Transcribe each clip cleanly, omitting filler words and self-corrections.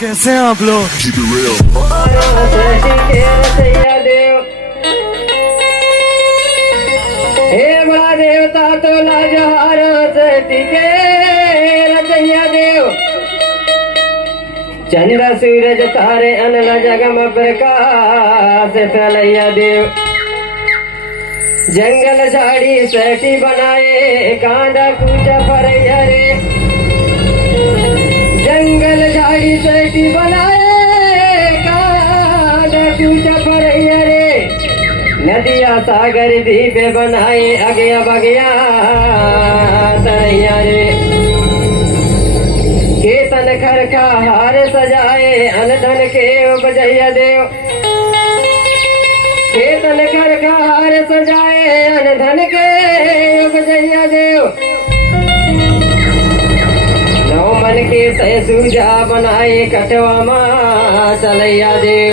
कैसे हैं आप लोग? हे बड़ा देवता तो लाजहार टिके रचैया देव। चंद्र सूरज तारे अनल जगम प्रकाश फैलैया देव। जंगल झाड़ी सैटी बनाए कांदा कूचा फरैया रे। जंगल झाड़ी सैटी बनाए कांदा कूचा फरैया रे। नदिया सागर दीप बनाए अगया बगया तरैया रे। केतन खरखा हार सजाए अनधन के उपजैया देव। केतन खरखा हार सजाए अनधन के उपजैया देव। नौ मन के तय सूजा बनाए कटवा माँ चलैया देव।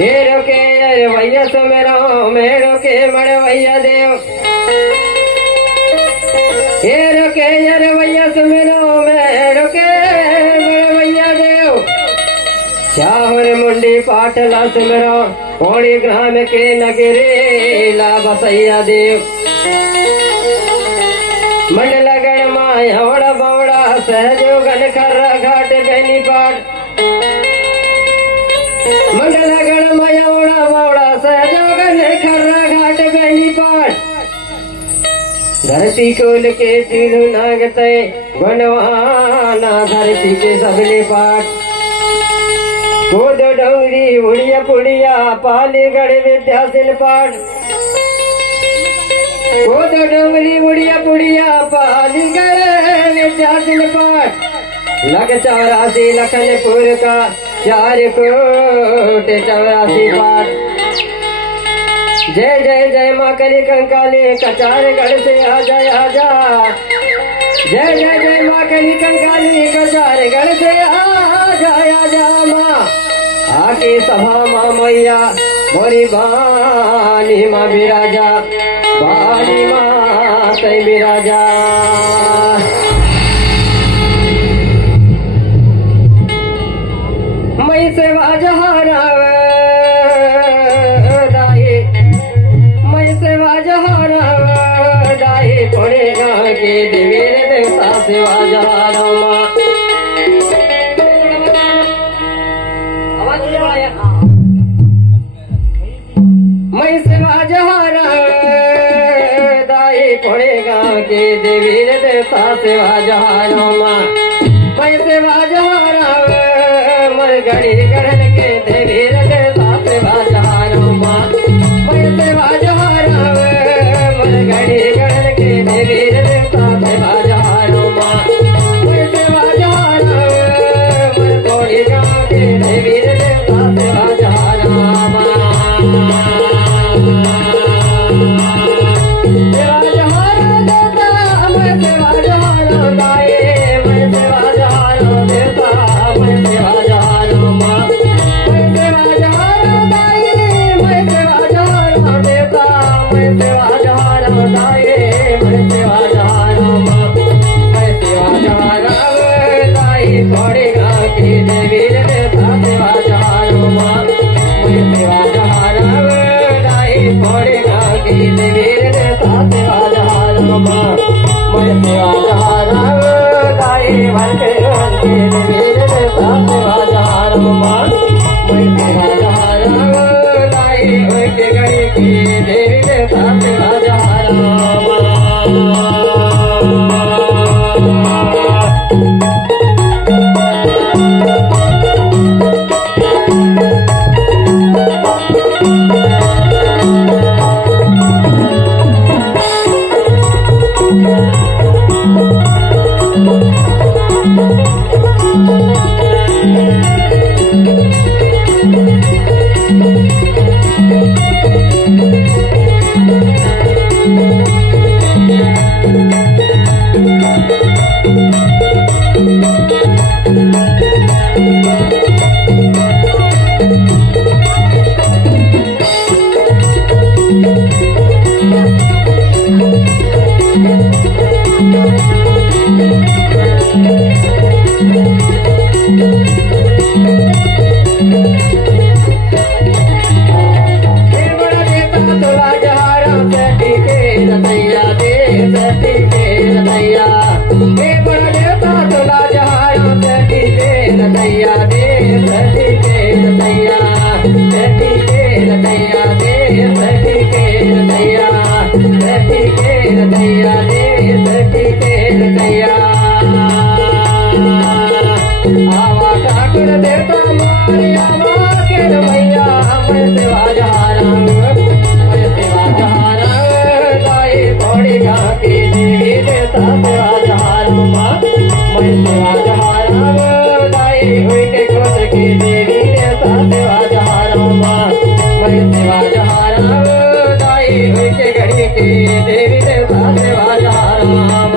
ये रोके अरवैया सुमेरो मेरो के मड़वैया देव। ये रोके अरवैया सुमेरो मेरो के मड़वैया देव। चाहर मुंडी पाटला सुमेरो पौड़ी ग्राम के नगरे ला बसैया देव। मंडला गण माया बड़ा बौड़ा सहजो गण खर्रा घाट बहनी पाट। मंडला गण माया बड़ा बौड़ा सहजो गण खर्रा घाट बहनी पाट। धरती कोल के तीनू नागते गणवाना धरती के सबले पाट। कोद डोंगरी उड़िया पुड़िया पालीगढ़ विद्यासिल पाठ। कोद डोंगरी उड़िया पुड़िया पालीगढ़ विद्यासिल पाठ। लग 84 लखनपुर का 4 कोट 84 पाठ। जय जय जय माँ कली कंकाली कचारगढ़ से आजा आजा। जय जय जय माँ कली कंकाली कचारगढ़ से आजा आजा माँ। आके सभा माँ मैया मोरी बानी माँ बिराजा। बानी माँ तय बिराजा। मैं सेवा जहारा दाए। मैं सेवा जहारा दाए पड़ेगा के देवी देवता सेवा जहारा माँ। मैं सेवा जहारा दाई पड़ेगा के देवी देवता सेवा जहारा माँ। मैं सेवा जहारा मर गड़ी गढ़ के देवी देवता सेवा जहारा माँ। मैं सेवा जहारा मर गड़ी गढ़ के देवी देवता सेवा जहारा माँ। मैं सेवा जहारा मर तोड़ी गाँव के देवी देवता सेवा जहारा माँ। सेवा जहारा देवता मैं सेवा जहारा दाए। मैं सेवा जहारा देवता मैं सेवा जहारा माँ। मैं सेवा जहारा दाए। मैं सेवा जहारा देवता मैं सेवा जहारा दाए। मैं सेवा जहारा माँ। मैं सेवा जहारा दाए पड़ेगा के देवी देवता सेवा जहारा माँ। मैं सेवा जहारा दाए पड़ेगा के देवी देवता सेवा जहारा माँ। मैं सेवा जहारा दाए भर के देवी देवता सेवा जहारा माँ। मैं सेवा जहारा दाए भर के गए की देवी देवता सेवा जहारा माँ। दैया देवी सखी तेल दैया आवा ठाकुर देवता मारे आवा के मैया मैं सेवा जहाराम दाई थोड़ी घाटी देवी देवता सेवा जहाराम मैं सेवा जहाराम दाई हुई के गोत्र की देवी देवता सेवा जहाराम मैं सेवा जहाराम दाई हुई के घड़ी की देवी देवता सेवा जहाराम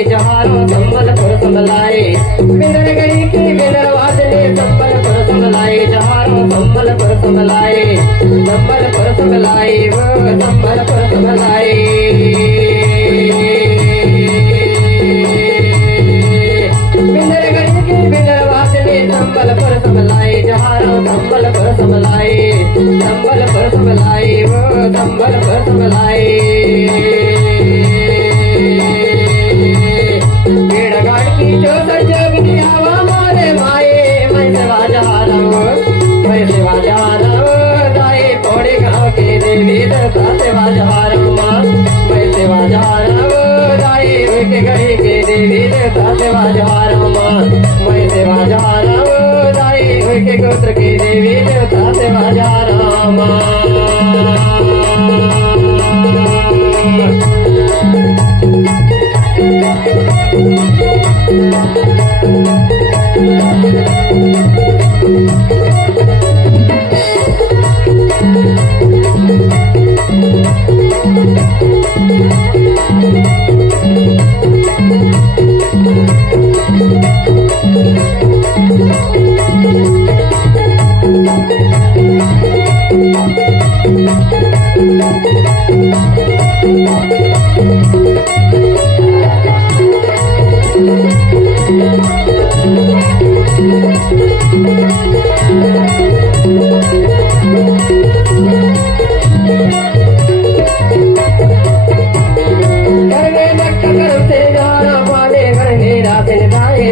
संबलपुर संभलाए बिंदर गई की बिंदर वादने संबलपुर संभलाए जहारो संबलपुर संभलाए संबलपुर संभलाए वो संबलपुर संभलाए बिंदर गई की बिंदर वादने संबलपुर संभलाए जहारो संबलपुर संभलाए संबलपुर संभलाए वो संबलपुर संभलाए जो सजोगनी हवा मारे माए मैं सेवा जहारो दाई पौड़ी गाँव के देवी देवता सेवा जहारो मैं सेवा जहारो दाई के गढ़ी के देवी देवता सेवा जहारो मैं सेवा जहारो दाई के गोत्र के देवी देवता सेवा जहारो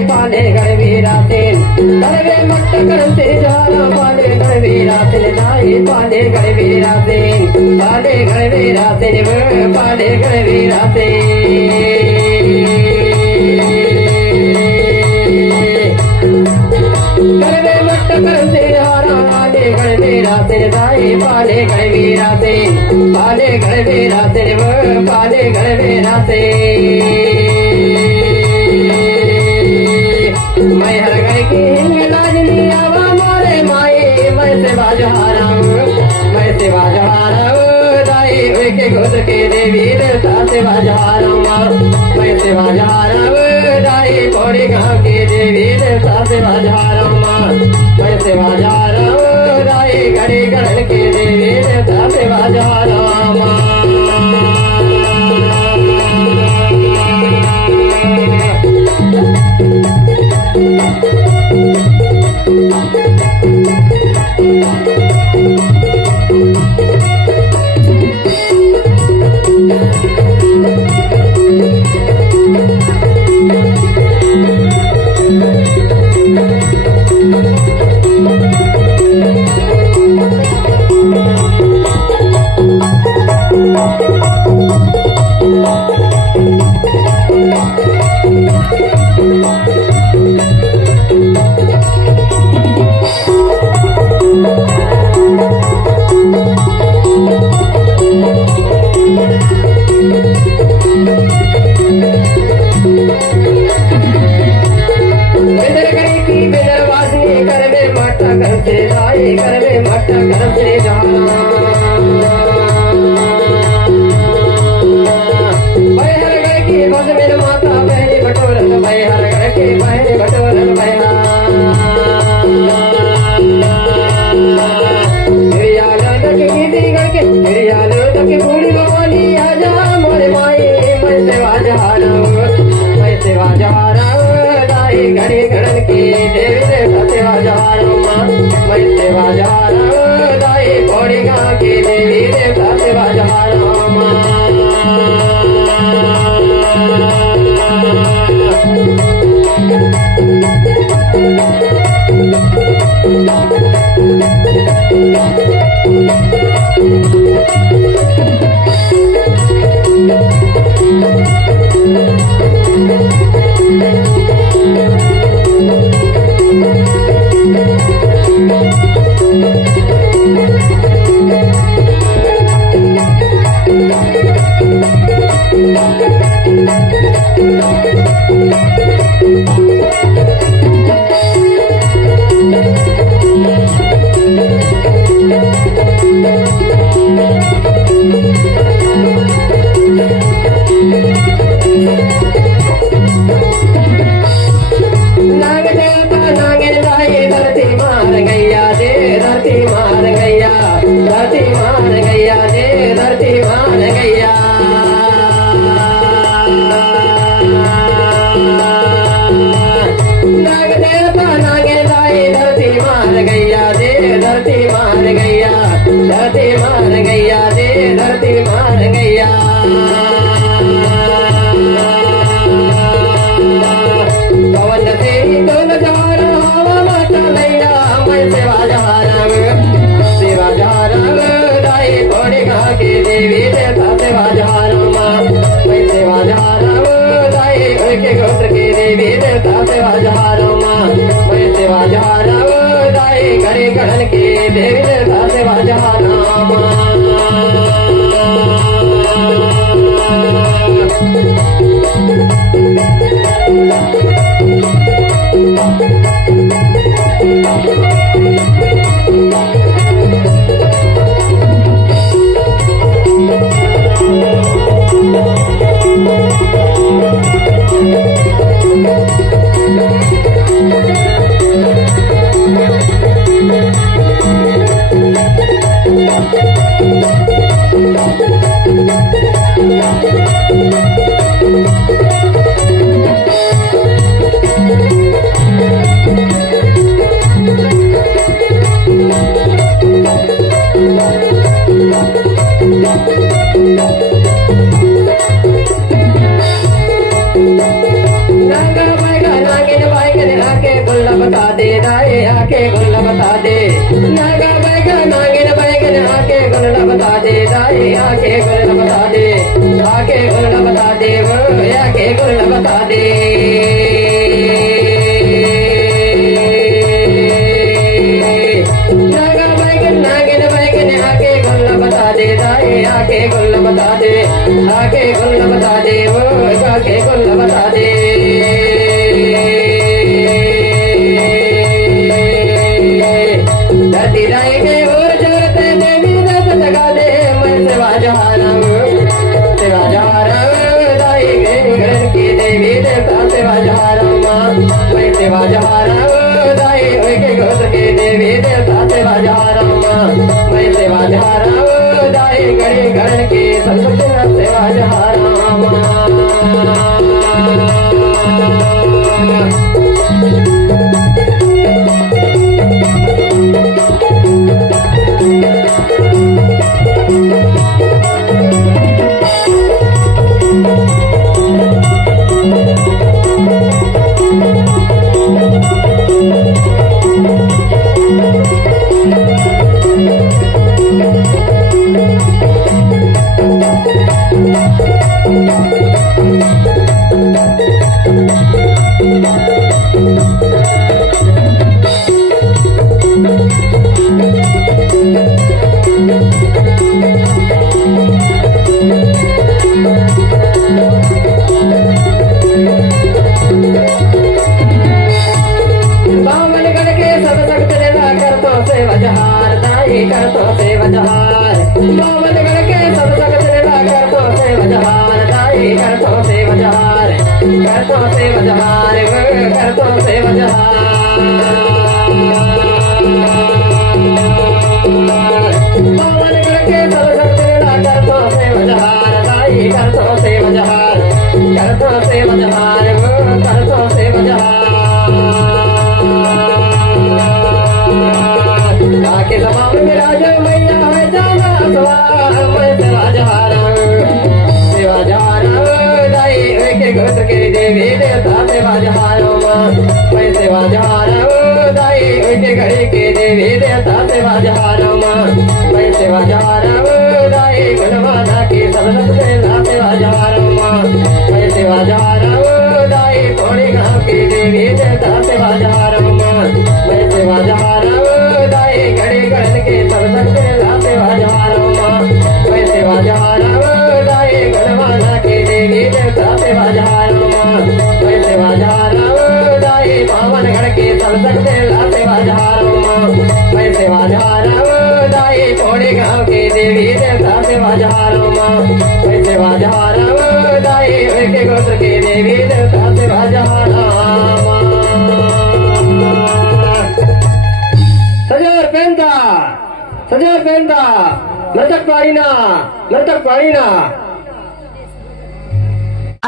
पाले गढ़ वीरा तेल करवे मट्ट कर से जाना पाले गढ़ वीरा तेल दाई पाले गढ़ वीरा तेल पाले गढ़ वीरा तेल पाले गढ़ वीरा करवे मट्ट कर से जाना पाले गढ़ वीरा तेल दाई पाले गढ़ वीरा तेल पाले गढ़ वीरा तेल पाले गढ़ वीरा मैं हर घर की लाजली आवा मारे माए मैं सेवा जहारा दाई के गोद के देवी देवता सेवा जहारा मैं सेवा जहारा दाई पौड़ी गाँव के देवी देवता सेवा जहारा मैं सेवा जहारा दाई घड़ी गढ़ के देवी देवता सेवा जहारा करवे मट्ट कर से जाना मैं हर घर की बस मेरे माता बहनी बटोरन मैं हर घर की बहनी बटोरन मेरी आलो तक गीती करके मेरी आलो तक बूढ़ी भवानी आजा मोरे माई मैं सेवा जहारा दाई घड़ी गढ़न की देवी देवता सेवा जहारा मैं सेवा जहारा दाई पौड़ी गाँव की देवी देवता सेवा जहारा नाग देवता नागे लाए धरती मार गैया दे धरती मार गैया धरती मार गैया दे धरती मार गैया पवन से दोन जहार हवा माता लैया मैं सेवा जहार दाई थोड़ी कहा के देवी देवता सेवा जहार मैं सेवा जहार दाई के गोत्र के देवी देवता सेवा जहार मैं सेवा जहार दाई घड़ी गढ़न के देवी देवता सेवा जहार बता दे दाए आके गुल्ला बता दे नागा बैगन नागिन बैगन आके गुल्ला बता दे दाए आके गुल्ला बता दे आके गुल्ला बता दे वो आके गुल्ला बता दे नागा बैगन नागिन बैगन आके गुल्ला बता दे दाए आके गुल्ला बता दे आके गुल्ला बता दे वो आके गुल्ला बता दे धरती राय के और जगते देवी दस जगा दे मैं सेवा जहारम दाई गण की देवी देवता सेवा जहारम मैं सेवा जहारम दाई के गोत्र के देवी देवता सेवा जहारम मैं सेवा जहारम दाई गणी गण की संस्कृति सेवा जहारम करतो से वजहार बावन गढ़ के सब जगत नेता करतो से वजहार दाई करतो से वजहार करतो से वजहार करतो से वजहार बावन गढ़ के सब जगत नेता करतो से वजहार दाई करतो से वजहार करतो से वजहार करतो से वजहार के समाम में राजा मैया है जाना सवार मैं सेवा जहारम दाई के गोत्र के देवी देवता सेवा जहारम मैं सेवा जहारम दाई के घड़ी के देवी देवता सेवा जहारम मैं सेवा जहारम दाई गुणवाना की सब सेवा जहारम मैं सेवा जहारम दाई थोड़ी गाँव की देवी देवता सेवा जहारम मैं सेवा जहारम दाई घड़ी गण के सब सेवा जहारम मैं सेवा जहारम दाई गणवाना के देवी देवता सेवा जहारम मैं सेवा जहारम दाई पावन गण के सब सेवा जहारम मैं सेवा जहारम दाई थोड़े गाँव के देवी देवता सेवा जहारम मैं सेवा जहारम दाई के गोत्र के देवी देवता सेवा जहारम सजर पेंदा मृतक पारीना।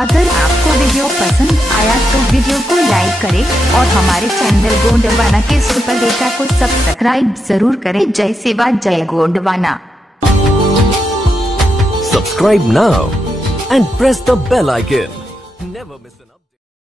अगर आपको वीडियो पसंद आया तो वीडियो को लाइक करें और हमारे चैनल गोंडवाना के सुपर डेटा को सब्सक्राइब जरूर करें। जय सेवा जय Gondwana. Subscribe now and press the bell icon. Never miss